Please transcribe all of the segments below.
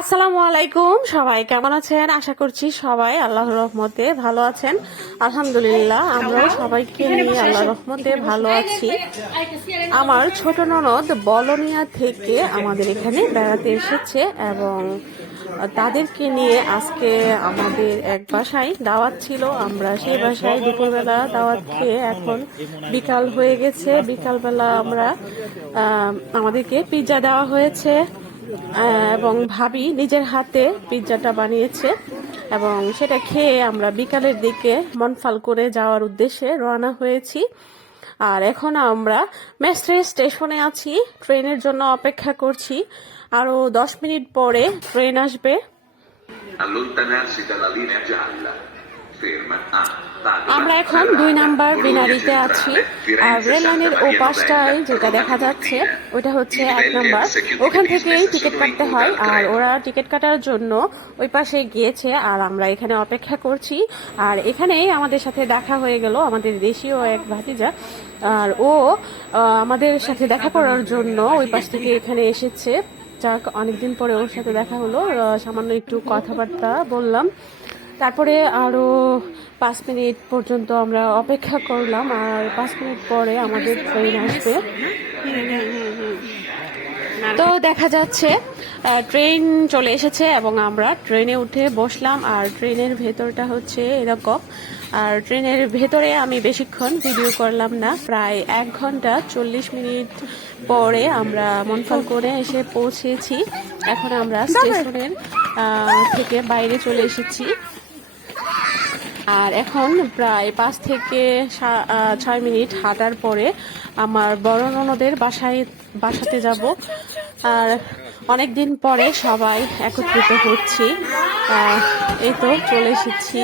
আসসালামু আলাইকুম সবাই, কেমন আছেন? আশা করছি সবাই আল্লাহর রহমতে ভালো আছেন। আলহামদুলিল্লাহ, আমরাও সবাইকে নিয়ে আল্লাহর রহমতে ভালো আছি। আমার ছোট ননদ বলনিয়া থেকে আমাদের এখানে বেড়াতে এসেছে এবং তাদেরকে নিয়ে আজকে আমাদের এক বাসায় দাওয়াত ছিল। আমরা সেই বাসায় দুপুরবেলা দাওয়াত খেয়ে এখন বিকাল হয়ে গেছে। বিকালবেলা আমরা আমাদেরকে পিৎজা দেওয়া হয়েছে। এবং ভাবি নিজের হাতে পিৎজাটা বানিয়েছে এবং সেটা খেয়ে আমরা বিকালের দিকে মনফাল করে যাওয়ার উদ্দেশ্যে রওনা হয়েছি। আর এখন আমরা মেস্ট্রে স্টেশনে আছি, ট্রেনের জন্য অপেক্ষা করছি। আরও দশ মিনিট পরে ট্রেন আসবে। আমরা এখন দুই নাম্বার বিনারিতে আছি। আর রেল লাইনের ও পাশটায় যেটা দেখা যাচ্ছে. ওটা হচ্ছে এক নাম্বার। ওখান থেকেই টিকিট কাটতে হয়, আর ওরা টিকিট কাটার জন্য ওই পাশে গিয়েছে, আর আমরা এখানে অপেক্ষা করছি। আর এখানেই আমাদের সাথে দেখা হয়ে গেল আমাদের দেশীয় এক ভাতিজা। আর ও আমাদের সাথে দেখা করার জন্য ওই পাশ থেকে এখানে এসেছে। যাক, অনেকদিন পরে ওর সাথে দেখা হলো। সামান্য একটু কথাবার্তা বললাম। তারপরে আরও পাঁচ মিনিট পর্যন্ত আমরা অপেক্ষা করলাম আর পাঁচ মিনিট পরে আমাদের ট্রেন আসবে। তো দেখা যাচ্ছে ট্রেন চলে এসেছে এবং আমরা ট্রেনে উঠে বসলাম আর ট্রেনের ভেতরটা হচ্ছে এরকম। আর ট্রেনের ভেতরে আমি বেশিক্ষণ ভিডিও করলাম না। প্রায় এক ঘণ্টা চল্লিশ মিনিট পরে আমরা মনফল করে এসে পৌঁছেছি। এখন আমরা স্টেশনের থেকে বাইরে চলে এসেছি। আর এখন প্রায় পাঁচ থেকে ছয় মিনিট হাঁটার পরে আমার বড় ননদের বাসায় বাসাতে যাব আর অনেক দিন পরে সবাই একত্রিত হচ্ছি এই তো চলে এসেছি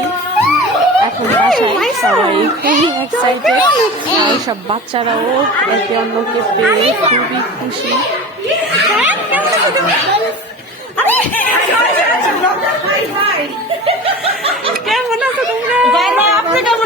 এখন বাসায় সবাই খুবই এক্সাইটেড সব বাচ্চারাও একে অন্যকে পেয়ে খুবই খুশি আছো তোমরা ভালো আপনি কেমন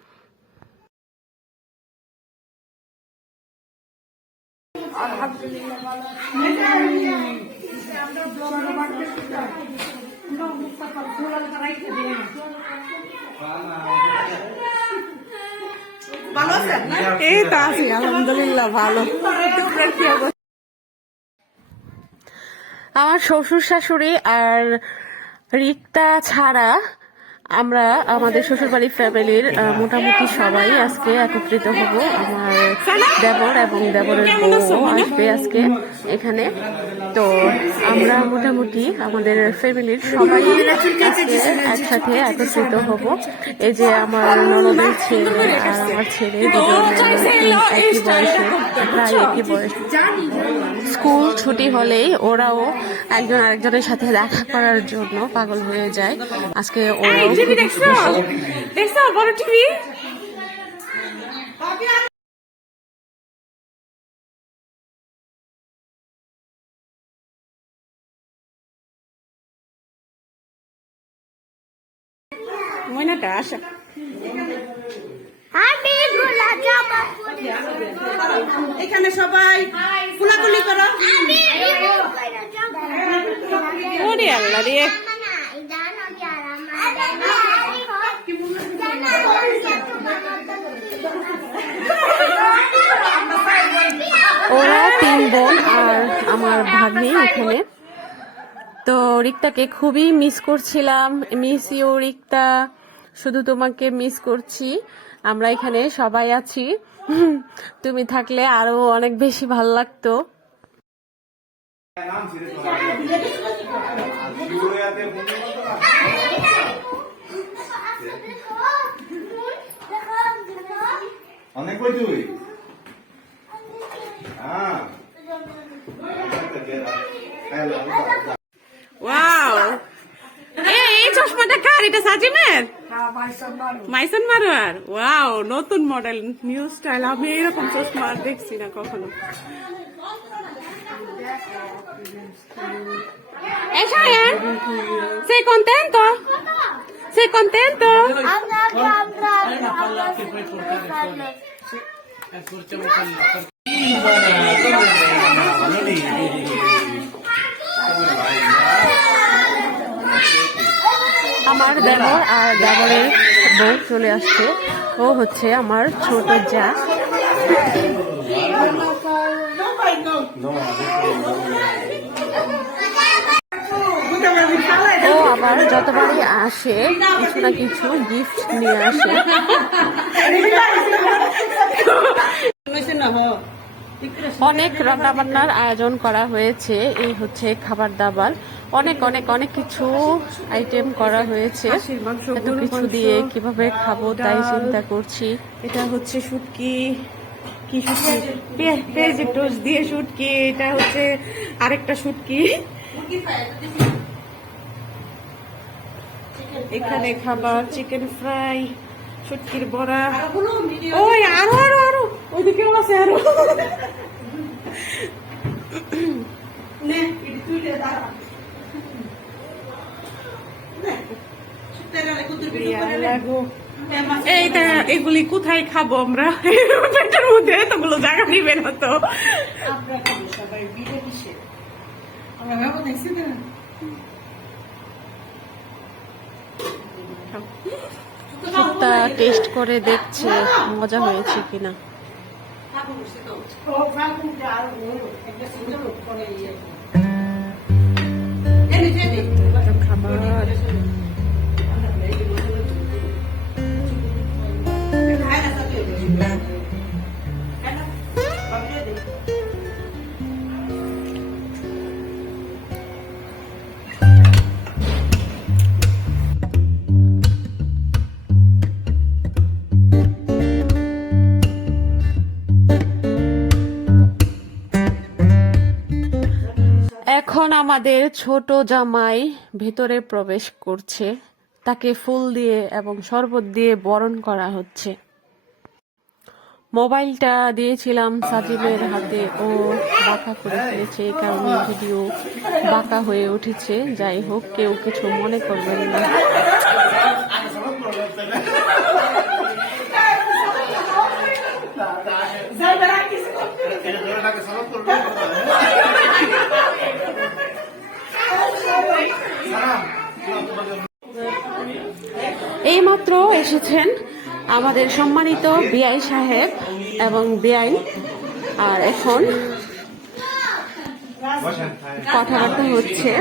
এই তো আছি আলহামদুলিল্লাহ ভালো? আমার শ্বশুর শাশুড়ি আর রিক্তা ছাড়া আমরা আমাদের শ্বশুরবাড়ির ফ্যামিলির মোটামুটি সবাই আজকে একত্রিত হব। আমার দেবর এবং দেবরের বউ আসবে আজকে এখানে। তো আমরা মোটামুটি আমাদের ফ্যামিলির সবাই আজকে একসাথে একত্রিত হব। এই যে আমার ননদের ছেলে আর আমার ছেলে দুজন, একই বয়সে, প্রায় একই বয়স। স্কুল ছুটি হলেই ওরাও একজন আরেকজনের সাথে দেখা করার জন্য পাগল হয়ে যায়। আজকে ওরাও টিভি। ময়নাটা আসা। এখানে সবাই। কুলাকুলি করো। ওরে আল্লাহ রে। ওরা তিন বোন আর আমার ভাগ্নি এখানে। তো রিক্তাকে খুবই মিস করছিলাম। Miss you Rikta. শুধু তোমাকে মিস করছি। আমরা এখানে সবাই আছি। তুমি থাকলে আরও অনেক বেশি ভালো লাগতো। অনেক কই তুই? হ্যাঁ। মাইসন মারোয়ার ওয়াও নতুন মডেল নিউ স্টাইল আমি এরকম চশমা আর দেখছি না কখনো Eh, Cheyenne, sei contento? Sei contento? আমার দেবর আর দেবরের বউ চলে আসছে। ও হচ্ছে আমার ছোট যা। ও আবার যতবারই আসে, কিছু না কিছু গিফট নিয়ে আসে। অনেক রান্নাবান্নার আয়োজন করা হয়েছে। এই হচ্ছে খাবার দাবার। অনেক অনেক অনেক কিছু আইটেম করা হয়েছে। এত কিছু দিয়ে কীভাবে খাব তাই চিন্তা করছি। এটা হচ্ছে শুটকি। কি শুটকি? পে- টোস্ট দিয়ে শুটকি। এটা হচ্ছে আরেকটা শুটকি। এখানে খাবার চিকেন ফ্রাই শুটকির বড়া। ওই আরও আরও আরও। ওইদিকেও আছে আরও। লাগো এইটা এগুলি কোথায় খাব আমরা? পেটের মধ্যে এতগুলো জায়গা নিবে না তো। টেস্ট করে দেখছে মজা হয়েছে কিনা। আমাদের ছোট জামাই ভেতরে প্রবেশ করছে। তাকে ফুল দিয়ে এবং শরবত দিয়ে বরণ করা হচ্ছে। মোবাইলটা দিয়েছিলাম সাজিবের হাতে। ও বাঁকা করে ফেলেছে, কারণ ভিডিও বাঁকা হয়ে উঠেছে। যাই হোক, কেউ কিছু মনে করবেন না। আমাদের সম্মানিত বিআই সাহেব এবং বিআই আর এখন কথাবার্তা হচ্ছে।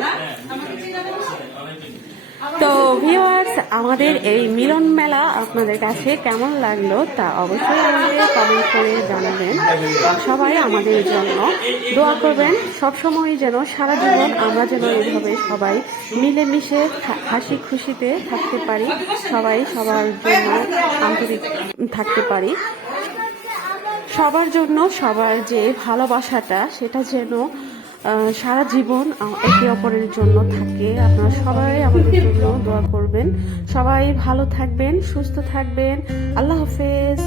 তো ভিউয়ার্স আমাদের এই মিলন মেলা আপনাদের কাছে কেমন লাগল তা অবশ্যই আমাদের কমেন্ট করে জানাবেন। সবাই আমাদের জন্য দোয়া করবেন। সবসময় যেন সারা জীবন আমরা যেন এইভাবে সবাই মিলেমিশে হাসি খুশিতে থাকতে পারি, সবাই সবার জন্য আন্তরিক থাকতে পারি। সবার জন্য সবার যে ভালোবাসাটা, সেটা যেন সারা জীবন একে অপরের জন্য থাকে। আপনারা সবাই আমাদের জন্য দোয়া করবেন। সবাই ভালো থাকবেন, সুস্থ থাকবেন। আল্লাহ হাফেজ।